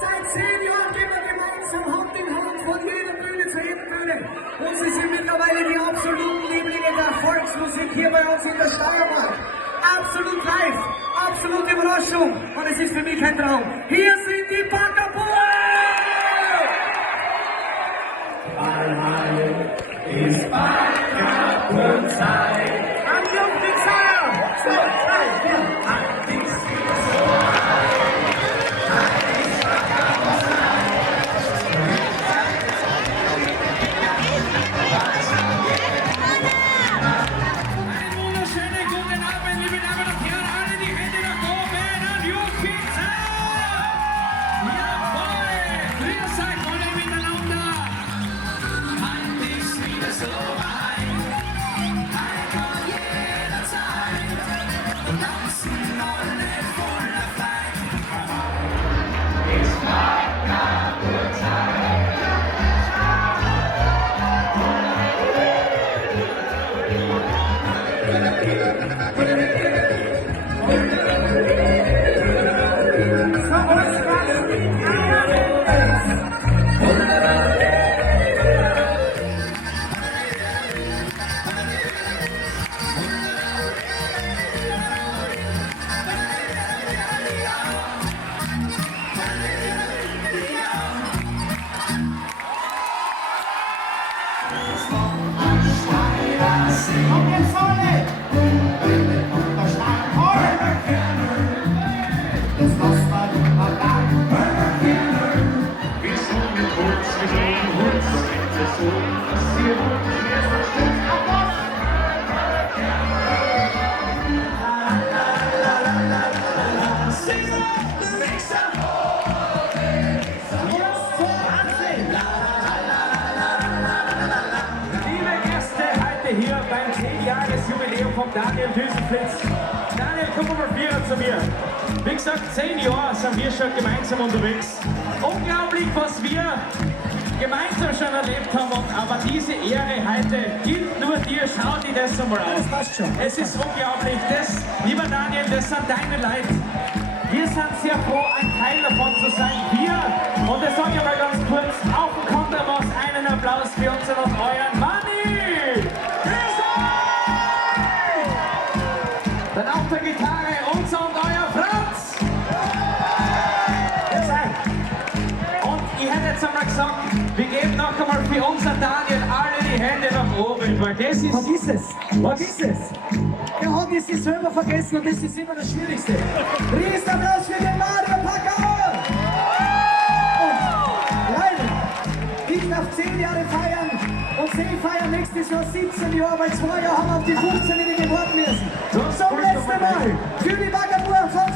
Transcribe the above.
Seit 10 Jahren gehen wir gemeinsam Hand in Hand von jeder Bühne zu jeder Bühne. Und sie sind mittlerweile die absoluten Lieblinge der Volksmusik hier bei uns in der Steiermark. Absolut live, absolute Überraschung. Und es ist für mich kein Traum. Hier sind die Backerboys! Ist Backerburg-Zeit. An die Umfixer! 2, 3, 4. Hier beim 10-Jahres-Jubiläum von Daniel Düsenflitz. Daniel, komm mal vier zu mir. Wie gesagt, 10 Jahre sind wir schon gemeinsam unterwegs. Unglaublich, was wir gemeinsam schon erlebt haben. Aber diese Ehre heute gilt nur dir. Schau dir das einmal an. Das passt schon. Es ist unglaublich. Das, lieber Daniel, das sind deine Leute. Wir sind sehr froh, ein Teil davon zu sein. Wir, und das sage ich mal ganz kurz, auf dem Kontrabass einen Applaus für unseren und euren Manni! Dann auf der Gitarre unser und euer Franz! Und ich hätte jetzt einmal gesagt, wir geben noch einmal für unser Daniel alle die Hände nach oben, weil das ist... Vergiss es! Vergiss es! Der hat es sich selber vergessen und das ist immer das Schwierigste. Riesenapplaus für den Mario Packer! Und leider, ich darf 10 Jahre feiern und sie feiern nächstes Jahr 17 Jahre, weil 2 Jahre haben wir auf die 15 gewartet müssen. Zum letzten Mal für die Baggerburg von